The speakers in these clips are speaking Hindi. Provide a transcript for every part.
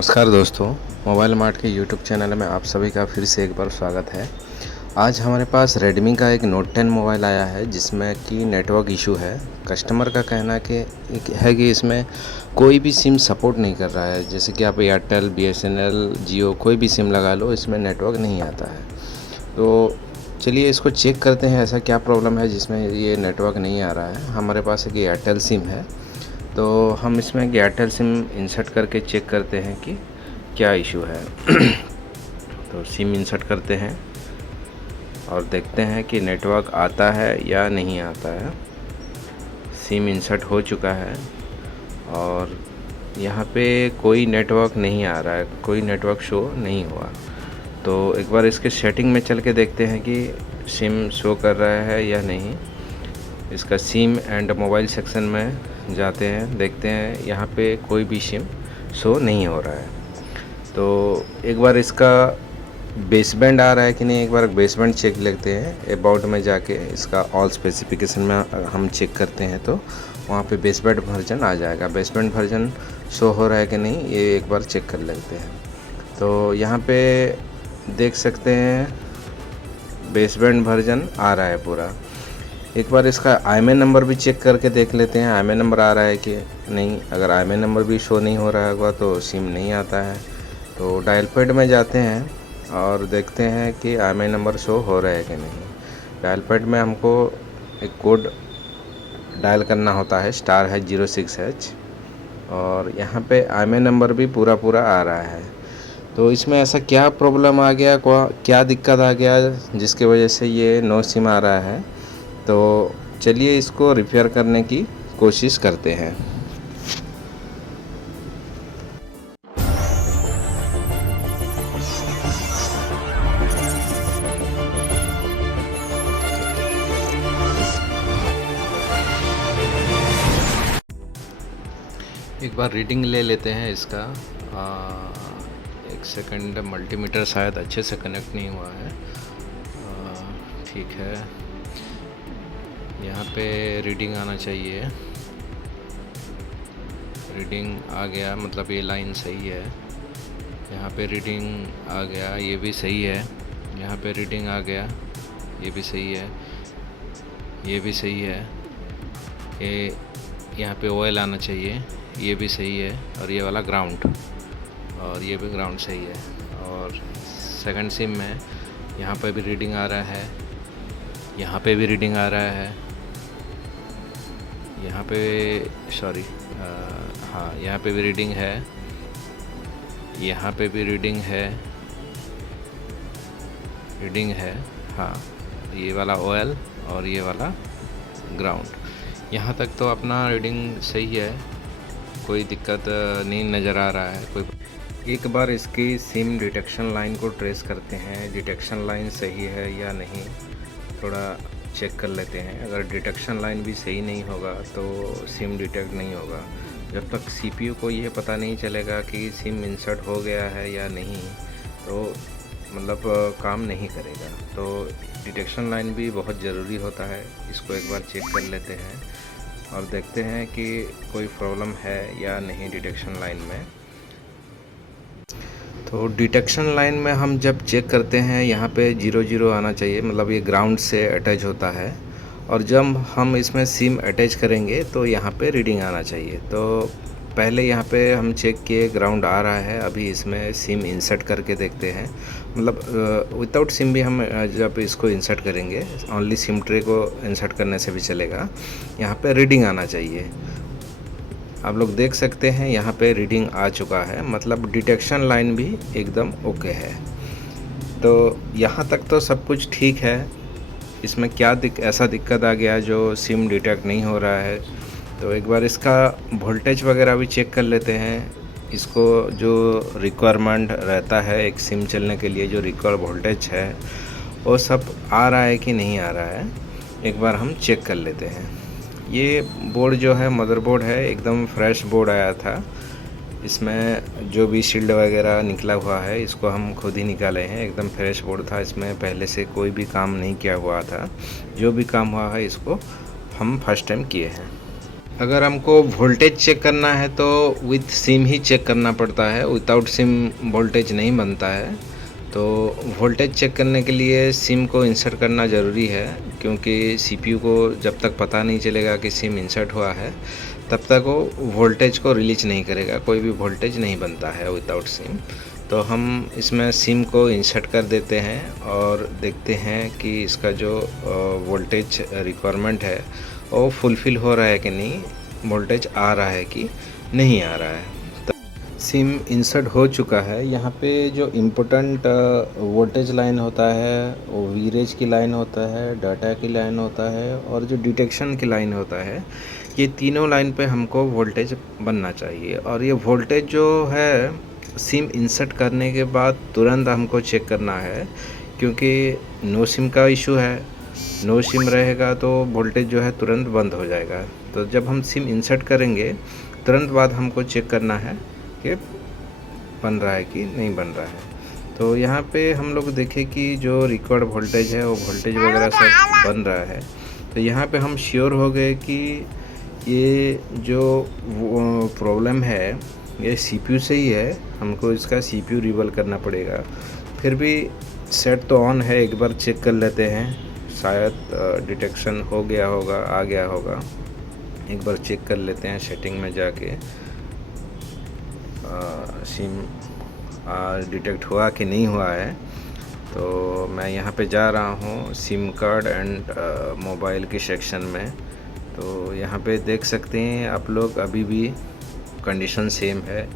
नमस्कार दोस्तों, मोबाइल मार्ट के यूट्यूब चैनल में आप सभी का फिर से एक बार स्वागत है। आज हमारे पास रेडमी का एक नोट 10 मोबाइल आया है जिसमें कि नेटवर्क इशू है। कस्टमर का कहना है कि इसमें कोई भी सिम सपोर्ट नहीं कर रहा है। जैसे कि आप एयरटेल, बीएसएनएल, जियो कोई भी सिम लगा लो, इसमें नेटवर्क नहीं आता है। तो चलिए इसको चेक करते हैं, ऐसा क्या प्रॉब्लम है जिसमें ये नेटवर्क नहीं आ रहा है। हमारे पास एक एयरटेल सिम है, तो हम इसमें एयरटेल सिम इंसर्ट करके चेक करते हैं कि क्या इशू है। तो सिम इंसर्ट करते हैं और देखते हैं कि नेटवर्क आता है या नहीं आता है। सिम इंसर्ट हो चुका है और यहाँ पे कोई नेटवर्क नहीं आ रहा है, कोई नेटवर्क शो नहीं हुआ। तो एक बार इसके सेटिंग में चल के देखते हैं कि सिम शो कर रहा है या नहीं। इसका सिम एंड मोबाइल सेक्शन में जाते हैं, देखते हैं यहाँ पे कोई भी सिम शो नहीं हो रहा है। तो एक बार इसका बेसबैंड आ रहा है कि नहीं, एक बार बेसबैंड चेक लेते हैं। अबाउट में जाके इसका ऑल स्पेसिफिकेशन में हम चेक करते हैं तो वहाँ पे बेसबैंड वर्जन आ जाएगा। बेसबैंड वर्जन शो हो रहा है कि नहीं, ये एक बार चेक कर लेते हैं। तो यहाँ पे देख सकते हैं बेसबैंड वर्जन आ रहा है पूरा। एक बार इसका IMEI नंबर भी चेक करके देख लेते हैं, IMEI नंबर आ रहा है कि नहीं। अगर IMEI नंबर भी शो नहीं हो रहा होगा तो सिम नहीं आता है। तो डायल पैड में जाते हैं और देखते हैं कि IMEI नंबर शो हो रहा है कि नहीं। डायल पैड में हमको एक कोड डायल करना होता है, स्टार है 06H, और यहाँ पे IMEI नंबर भी पूरा आ रहा है। तो इसमें ऐसा क्या प्रॉब्लम आ गया, क्या दिक्कत आ गया जिसकी वजह से ये नो सिम आ रहा है। तो चलिए इसको रिपेयर करने की कोशिश करते हैं। एक बार रीडिंग ले लेते हैं इसका। एक सेकंड, मल्टीमीटर शायद अच्छे से कनेक्ट नहीं हुआ है। ठीक है, यहाँ पे रीडिंग आना चाहिए। रीडिंग आ गया, मतलब ये लाइन सही है। यहाँ पे रीडिंग आ गया, ये भी सही है। यहाँ पे रीडिंग आ गया, ये भी सही है, ये भी सही है। ये यहाँ पे ऑयल आना चाहिए, ये भी सही है। और ये वाला ग्राउंड, और ये भी ग्राउंड सही है। और सेकंड सिम में यहाँ पे भी रीडिंग आ रहा है, यहाँ पे भी रीडिंग आ रहा है, यहाँ पे सॉरी हाँ, यहाँ पे भी रीडिंग है, यहाँ पे भी रीडिंग है। हाँ, ये वाला ऑयल और ये वाला ग्राउंड। यहाँ तक तो अपना रीडिंग सही है, कोई दिक्कत नहीं नज़र आ रहा है। एक बार इसकी सिम डिटेक्शन लाइन को ट्रेस करते हैं, डिटेक्शन लाइन सही है या नहीं थोड़ा चेक कर लेते हैं। अगर डिटेक्शन लाइन भी सही नहीं होगा तो सिम डिटेक्ट नहीं होगा। जब तक CPU को ये पता नहीं चलेगा कि सिम इंसर्ट हो गया है या नहीं, तो मतलब काम नहीं करेगा। तो डिटेक्शन लाइन भी बहुत ज़रूरी होता है। इसको एक बार चेक कर लेते हैं और देखते हैं कि कोई प्रॉब्लम है या नहीं डिटेक्शन लाइन में। तो डिटेक्शन लाइन में हम जब चेक करते हैं, यहाँ पे 00 आना चाहिए, मतलब ये ग्राउंड से अटैच होता है। और जब हम इसमें सिम अटैच करेंगे तो यहाँ पे रीडिंग आना चाहिए। तो पहले यहाँ पे हम चेक किए, ग्राउंड आ रहा है। अभी इसमें सिम इंसर्ट करके देखते हैं, मतलब विदाउट सिम भी हम जब इसको इंसर्ट करेंगे, ओनली सिम ट्रे को इंसर्ट करने से भी चलेगा। यहाँ पे रीडिंग आना चाहिए। आप लोग देख सकते हैं यहाँ पे रीडिंग आ चुका है, मतलब डिटेक्शन लाइन भी एकदम ओके है। तो यहाँ तक तो सब कुछ ठीक है। इसमें क्या ऐसा दिक्कत आ गया जो सिम डिटेक्ट नहीं हो रहा है। तो एक बार इसका वोल्टेज वगैरह भी चेक कर लेते हैं। इसको जो रिक्वायरमेंट रहता है एक सिम चलने के लिए, जो रिक्वायर वोल्टेज है वो सब आ रहा है कि नहीं आ रहा है, एक बार हम चेक कर लेते हैं। ये बोर्ड जो है मदरबोर्ड है, एकदम फ्रेश बोर्ड आया था। इसमें जो भी शील्ड वगैरह निकला हुआ है इसको हम खुद ही निकाले हैं। एकदम फ्रेश बोर्ड था, इसमें पहले से कोई भी काम नहीं किया हुआ था। जो भी काम हुआ है इसको हम फर्स्ट टाइम किए हैं। अगर हमको वोल्टेज चेक करना है तो विथ सिम ही चेक करना पड़ता है, विदाउट सिम वोल्टेज नहीं बनता है। तो वोल्टेज चेक करने के लिए सिम को इंसर्ट करना ज़रूरी है, क्योंकि सीपीयू को जब तक पता नहीं चलेगा कि सिम इंसर्ट हुआ है तब तक वो वोल्टेज को रिलीज नहीं करेगा, कोई भी वोल्टेज नहीं बनता है विदाउट सिम। तो हम इसमें सिम को इंसर्ट कर देते हैं और देखते हैं कि इसका जो वोल्टेज रिक्वायरमेंट है वो फुलफ़िल हो रहा है कि नहीं, वोल्टेज आ रहा है कि नहीं आ रहा है। सिम इंसर्ट हो चुका है। यहाँ पे जो इम्पोर्टेंट वोल्टेज लाइन होता है वो वीरेज की लाइन होता है, डाटा की लाइन होता है और जो डिटेक्शन की लाइन होता है, ये तीनों लाइन पे हमको वोल्टेज बनना चाहिए। और ये वोल्टेज जो है सिम इंसर्ट करने के बाद तुरंत हमको चेक करना है, क्योंकि नो सिम का इशू है। नो सिम रहेगा तो वोल्टेज जो है तुरंत बंद हो जाएगा। तो जब हम सिम इंसर्ट करेंगे तुरंत बाद हमको चेक करना है कि बन रहा है कि नहीं बन रहा है। तो यहाँ पे हम लोग देखें कि जो रिकॉर्ड वोल्टेज है वो वोल्टेज वगैरह सब बन रहा है। तो यहाँ पे हम श्योर हो गए कि ये जो प्रॉब्लम है ये सीपीयू से ही है, हमको इसका सीपीयू रिवल करना पड़ेगा। फिर भी सेट तो ऑन है, एक बार चेक कर लेते हैं, शायद डिटेक्शन हो गया होगा, आ गया होगा। एक बार चेक कर लेते हैं सेटिंग में जाके सिम डिटेक्ट हुआ कि नहीं हुआ है। तो मैं यहाँ पे जा रहा हूँ सिम कार्ड एंड मोबाइल के सेक्शन में। तो यहाँ पे देख सकते हैं आप लोग, अभी भी कंडीशन सेम है,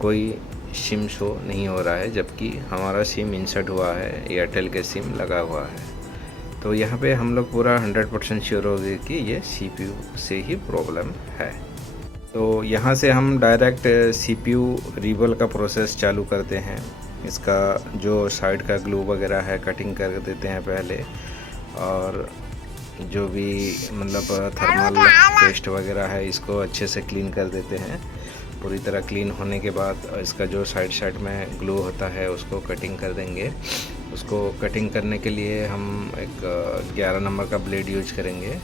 कोई सिम शो नहीं हो रहा है, जबकि हमारा सिम इंसर्ट हुआ है, एयरटेल के सिम लगा हुआ है। तो यहाँ पे हम लोग पूरा 100% श्योर हो गए कि ये सीपीयू से ही प्रॉब्लम है। तो यहाँ से हम डायरेक्ट सीपीयू रिवल का प्रोसेस चालू करते हैं। इसका जो साइड का ग्लू वगैरह है कटिंग कर देते हैं पहले, और जो भी मतलब थर्मल पेस्ट वगैरह है इसको अच्छे से क्लीन कर देते हैं। पूरी तरह क्लीन होने के बाद इसका जो साइड में ग्लू होता है उसको कटिंग कर देंगे। उसको कटिंग करने के लिए हम एक 11 नंबर का ब्लेड यूज करेंगे,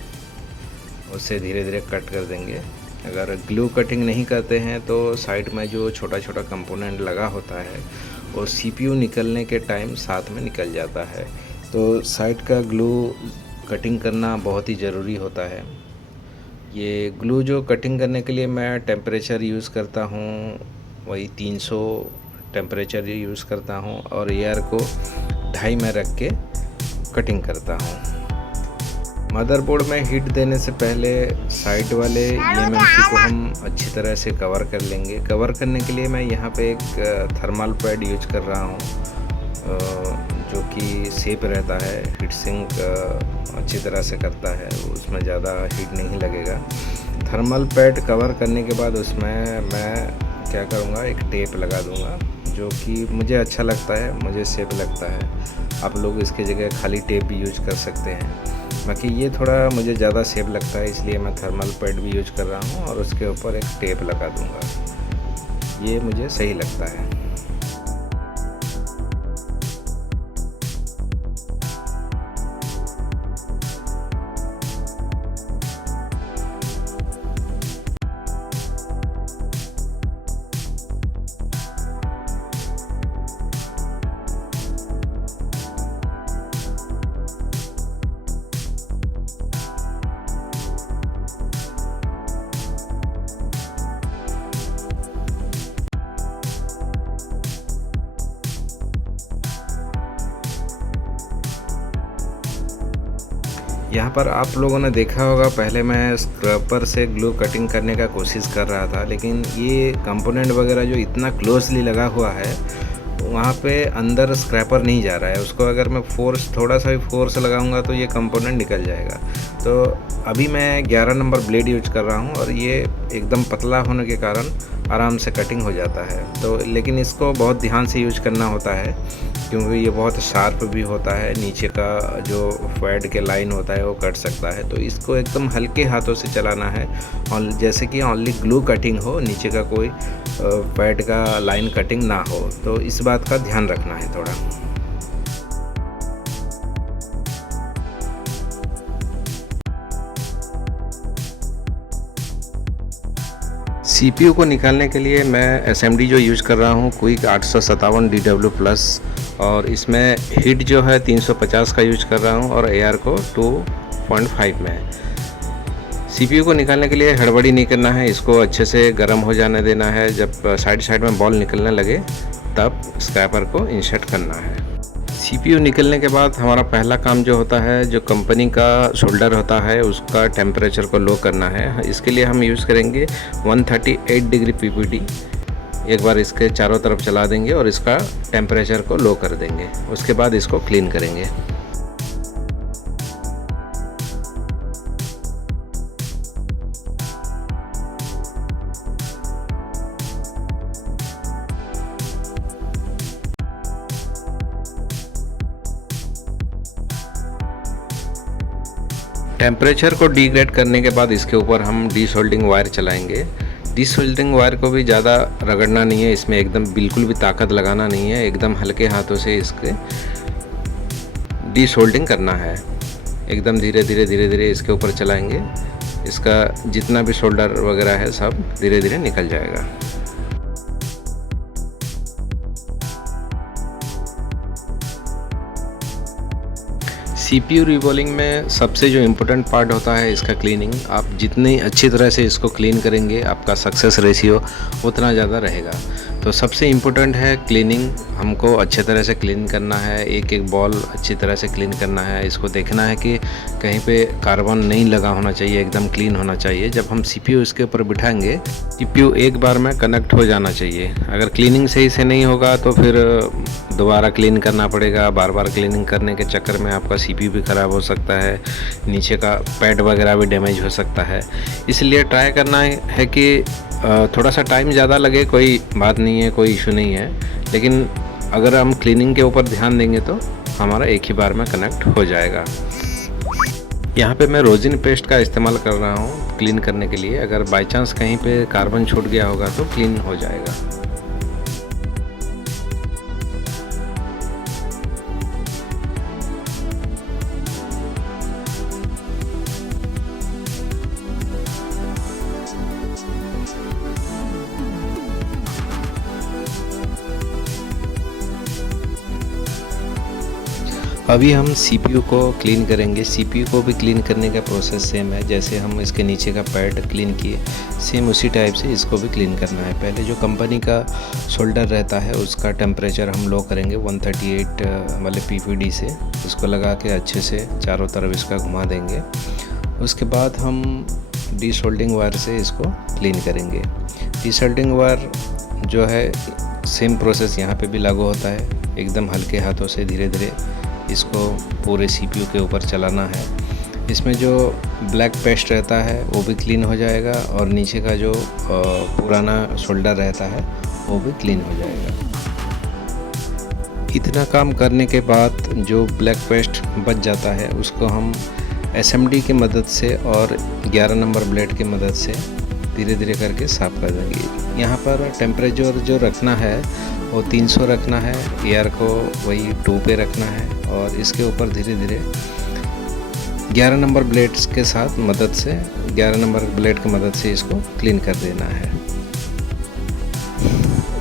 उससे धीरे धीरे कट कर देंगे। अगर ग्लू कटिंग नहीं करते हैं तो साइड में जो छोटा छोटा कंपोनेंट लगा होता है वो सीपीयू निकलने के टाइम साथ में निकल जाता है। तो साइड का ग्लू कटिंग करना बहुत ही ज़रूरी होता है। ये ग्लू जो कटिंग करने के लिए मैं टेम्परेचर यूज़ करता हूँ, वही 300 टेम्परेचर यूज़ करता हूँ, और एयर को 2.5 में रख के कटिंग करता हूँ। मदरबोर्ड में हीट देने से पहले साइड वाले एमएमसी को हम अच्छी तरह से कवर कर लेंगे। कवर करने के लिए मैं यहाँ पे एक थर्मल पैड यूज कर रहा हूँ, जो कि सेफ रहता है, हीट सिंक अच्छी तरह से करता है, उसमें ज़्यादा हीट नहीं लगेगा। थर्मल पैड कवर करने के बाद उसमें मैं क्या करूँगा, एक टेप लगा दूँगा, जो कि मुझे अच्छा लगता है, मुझे सेफ लगता है। आप लोग इसके जगह खाली टेप भी यूज कर सकते हैं, बाकी ये थोड़ा मुझे ज़्यादा सेफ लगता है, इसलिए मैं थर्मल पैड भी यूज कर रहा हूँ और उसके ऊपर एक टेप लगा दूँगा। ये मुझे सही लगता है। यहाँ पर आप लोगों ने देखा होगा, पहले मैं स्क्रैपर से ग्लू कटिंग करने का कोशिश कर रहा था, लेकिन ये कंपोनेंट वगैरह जो इतना क्लोजली लगा हुआ है वहाँ पे अंदर स्क्रैपर नहीं जा रहा है। उसको अगर मैं थोड़ा सा भी फोर्स लगाऊंगा तो ये कंपोनेंट निकल जाएगा। तो अभी मैं 11 नंबर ब्लेड यूज कर रहा हूँ और ये एकदम पतला होने के कारण आराम से कटिंग हो जाता है। तो लेकिन इसको बहुत ध्यान से यूज करना होता है, क्योंकि ये बहुत शार्प भी होता है, नीचे का जो पैड के लाइन होता है वो कट सकता है। तो इसको एकदम हल्के हाथों से चलाना है, और जैसे कि ओनली ग्लू कटिंग हो, नीचे का कोई पैड का लाइन कटिंग ना हो। तो इस बात का ध्यान रखना है थोड़ा। सीपीयू को निकालने के लिए मैं एसएमडी जो यूज़ कर रहा हूँ क्विक 857 DW प्लस, और इसमें हीट जो है 350 का यूज कर रहा हूँ और AR को 2.5 में है। सीपीयू को निकालने के लिए हड़बड़ी नहीं करना है, इसको अच्छे से गर्म हो जाने देना है। जब साइड में बॉल निकलने लगे तब स्क्रैपर को इंसर्ट करना है। सीपीयू निकलने के बाद हमारा पहला काम जो होता है, जो कंपनी का शोल्डर होता है उसका टेम्परेचर को लो करना है। इसके लिए हम यूज़ करेंगे 138 डिग्री PPD। एक बार इसके चारों तरफ चला देंगे और इसका टेम्परेचर को लो कर देंगे। उसके बाद इसको क्लीन करेंगे। टेम्परेचर को डिग्रेड करने के बाद इसके ऊपर हम डीसोल्डिंग वायर चलाएंगे। डीसोल्डिंग वायर को भी ज़्यादा रगड़ना नहीं है, इसमें एकदम बिल्कुल भी ताकत लगाना नहीं है, एकदम हल्के हाथों से इसके डीसोल्डिंग करना है। एकदम धीरे धीरे इसके ऊपर चलाएंगे। इसका जितना भी शोल्डर वगैरह है सब धीरे धीरे निकल जाएगा। सीपीयू रिबॉलिंग में सबसे जो इम्पोर्टेंट पार्ट होता है इसका क्लीनिंग। आप जितनी अच्छी तरह से इसको क्लीन करेंगे आपका सक्सेस रेशियो उतना ज़्यादा रहेगा। तो सबसे इम्पोर्टेंट है क्लीनिंग। हमको अच्छे तरह से क्लीन करना है, एक एक बॉल अच्छी तरह से क्लीन करना है। इसको देखना है कि कहीं पे कार्बन नहीं लगा होना चाहिए, एकदम क्लीन होना चाहिए। जब हम सीपीयू इसके ऊपर बिठाएंगे, सीपीयू एक बार में कनेक्ट हो जाना चाहिए। अगर क्लीनिंग सही से नहीं होगा तो फिर दोबारा क्लीन करना पड़ेगा। बार बार क्लीनिंग करने के चक्कर में आपका सीपीयू भी ख़राब हो सकता है, नीचे का पैड वगैरह भी डैमेज हो सकता है। इसलिए ट्राई करना है कि थोड़ा सा टाइम ज़्यादा लगे, कोई बात नहीं है, कोई इशू नहीं है। लेकिन अगर हम क्लीनिंग के ऊपर ध्यान देंगे तो हमारा एक ही बार में कनेक्ट हो जाएगा। यहाँ पे मैं रोजिन पेस्ट का इस्तेमाल कर रहा हूँ क्लीन करने के लिए। अगर बाई चांस कहीं पे कार्बन छूट गया होगा तो क्लीन हो जाएगा। अभी हम सीपीयू को क्लीन करेंगे। सीपीयू को भी क्लीन करने का प्रोसेस सेम है, जैसे हम इसके नीचे का पैड क्लीन किए सेम उसी टाइप से इसको भी क्लीन करना है। पहले जो कंपनी का शोल्डर रहता है उसका टेम्परेचर हम लो करेंगे 138 वाले PPD से। इसको लगा के अच्छे से चारों तरफ इसका घुमा देंगे। उसके बाद हम डीसोल्डिंग वायर से इसको क्लीन करेंगे। डीसोल्डिंग वायर जो है सेम प्रोसेस यहाँ पे भी लागू होता है। एकदम हल्के हाथों से धीरे धीरे इसको पूरे सीपीयू के ऊपर चलाना है। इसमें जो ब्लैक पेस्ट रहता है वो भी क्लीन हो जाएगा और नीचे का जो पुराना शोल्डर रहता है वो भी क्लीन हो जाएगा। इतना काम करने के बाद जो ब्लैक पेस्ट बच जाता है उसको हम एसएमडी की मदद से और 11 नंबर ब्लेड की मदद से धीरे धीरे करके साफ़ कर देंगे। यहाँ पर टेम्परेचर जो रखना है वो 300 रखना है, एयर को वही 2 पे रखना है और इसके ऊपर धीरे धीरे 11 नंबर ब्लेड्स के साथ मदद से 11 नंबर ब्लेड की मदद से इसको क्लीन कर देना है।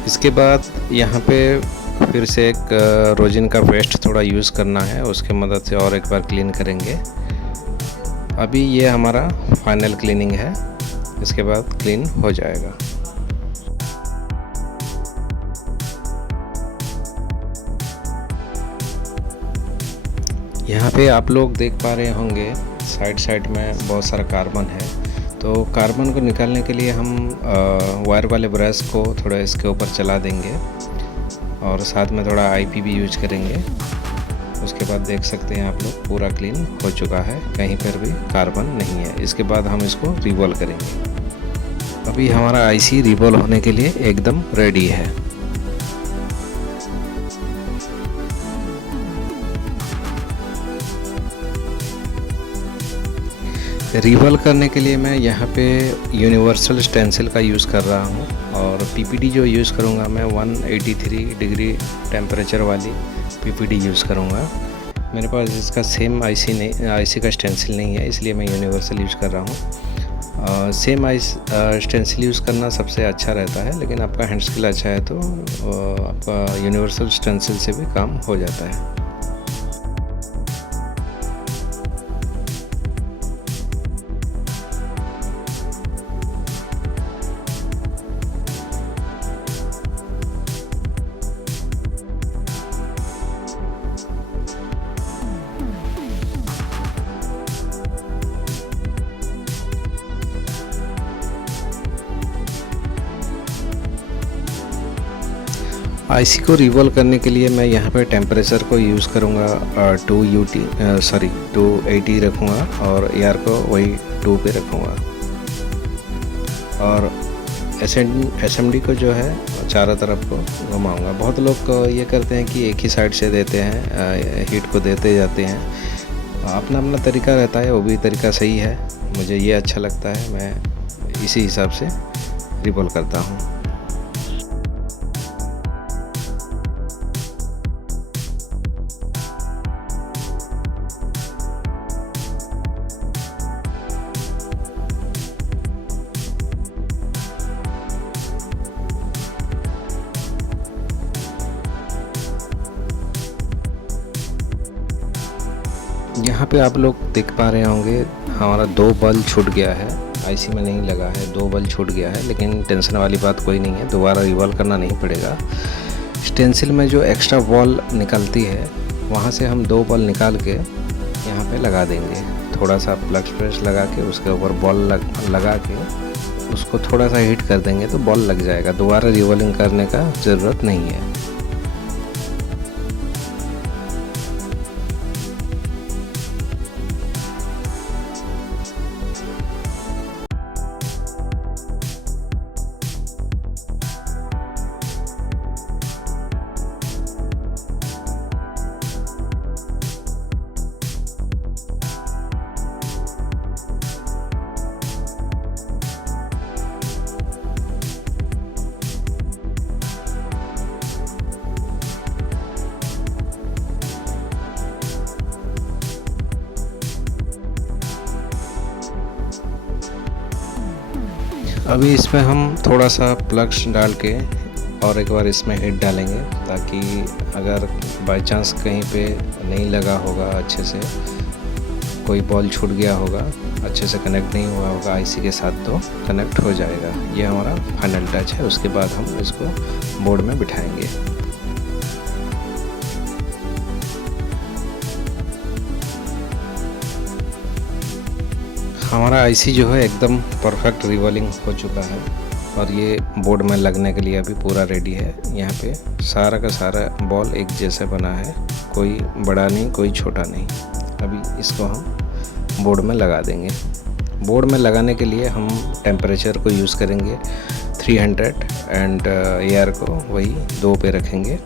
इसके बाद यहाँ पे फिर से एक रोजिन का पेस्ट थोड़ा यूज़ करना है, उसके मदद से और एक बार क्लीन करेंगे। अभी ये हमारा फाइनल क्लीनिंग है, इसके बाद क्लीन हो जाएगा। यहाँ पे आप लोग देख पा रहे होंगे साइड में बहुत सारा कार्बन है। तो कार्बन को निकालने के लिए हम वायर वाले ब्रश को थोड़ा इसके ऊपर चला देंगे और साथ में थोड़ा IP भी यूज करेंगे। उसके बाद देख सकते हैं आप लोग पूरा क्लीन हो चुका है, कहीं पर भी कार्बन नहीं है। इसके बाद हम इसको रिवॉल्व करेंगे। अभी हमारा IC रिवॉल्व होने के लिए एकदम रेडी है। रिवॉल्व करने के लिए मैं यहाँ पे यूनिवर्सल स्टेंसिल का यूज़ कर रहा हूँ और PPD जो यूज़ करूँगा मैं 183 डिग्री टेम्परेचर वाली PPD यूज़ करूँगा। मेरे पास इसका सेम IC का स्टेंसिल नहीं है, इसलिए मैं यूनिवर्सल यूज़ कर रहा हूँ। सेम आइस स्टेंसिल यूज़ करना सबसे अच्छा रहता है, लेकिन आपका हैंड स्किल अच्छा है तो आपका यूनिवर्सल स्टेंसिल से भी काम हो जाता है। आईसी को रिवॉल्व करने के लिए मैं यहाँ पे टेम्परेचर को यूज़ करूँगा 280 रखूँगा और एआर को वही 2 पे रखूँगा। और एसएमडी को जो है चारों तरफ को घुमाऊँगा। बहुत लोग ये करते हैं कि एक ही साइड से देते हैं, हीट को देते जाते हैं। अपना अपना तरीका रहता है, वो भी तरीका सही है। मुझे ये अच्छा लगता है, मैं इसी हिसाब से रिवॉल्व करता हूँ। यहाँ पे आप लोग देख पा रहे होंगे हमारा 2 बल्ब छूट गया है, आईसी में नहीं लगा है, 2 बल्ब छूट गया है। लेकिन टेंशन वाली बात कोई नहीं है, दोबारा रिवॉल्व करना नहीं पड़ेगा। स्टेंसिल में जो एक्स्ट्रा बॉल निकलती है वहाँ से हम 2 बॉल निकाल के यहाँ पे लगा देंगे। थोड़ा सा प्लग प्रेस लगा के उसके ऊपर बॉल लगा के उसको थोड़ा सा हीट कर देंगे तो बॉल लग जाएगा। दोबारा रिवॉल्विंग करने का ज़रूरत नहीं है। अभी इसमें हम थोड़ा सा प्लग्स डाल के और एक बार इसमें हीट डालेंगे, ताकि अगर बाय चांस कहीं पे नहीं लगा होगा अच्छे से, कोई बॉल छूट गया होगा, अच्छे से कनेक्ट नहीं हुआ होगा आईसी के साथ, तो कनेक्ट हो जाएगा। ये हमारा फाइनल टच है। उसके बाद हम इसको बोर्ड में बिठाएंगे। हमारा आईसी जो है एकदम परफेक्ट रिवॉल्विंग हो चुका है और ये बोर्ड में लगने के लिए अभी पूरा रेडी है। यहाँ पे सारा का सारा बॉल एक जैसा बना है, कोई बड़ा नहीं कोई छोटा नहीं। अभी इसको हम बोर्ड में लगा देंगे। बोर्ड में लगाने के लिए हम टेम्परेचर को यूज़ करेंगे 300 एंड एआर को वही 2 पे रखेंगे।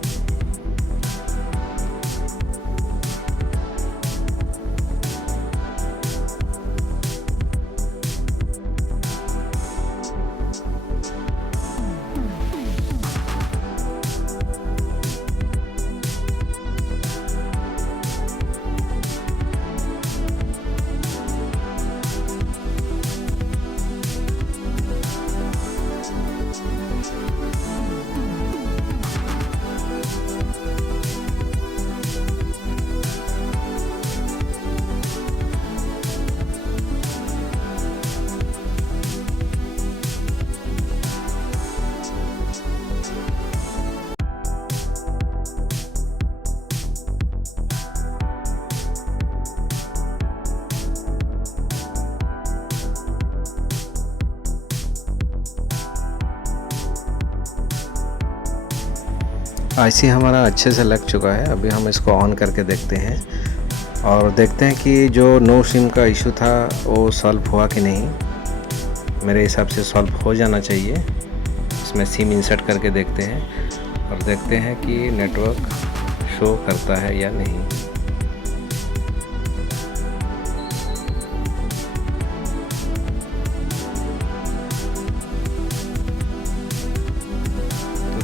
आईसी हमारा अच्छे से लग चुका है। अभी हम इसको ऑन करके देखते हैं और देखते हैं कि जो नो सिम का इशू था वो सॉल्व हुआ कि नहीं। मेरे हिसाब से सॉल्व हो जाना चाहिए। इसमें सिम इंसर्ट करके देखते हैं और देखते हैं कि नेटवर्क शो करता है या नहीं।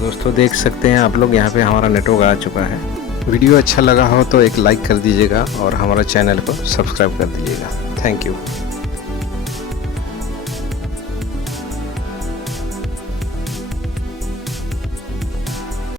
दोस्तों देख सकते हैं आप लोग, यहाँ पे हमारा नेटवर्क आ चुका है। वीडियो अच्छा लगा हो तो एक लाइक कर दीजिएगा और हमारा चैनल को सब्सक्राइब कर दीजिएगा। Thank you.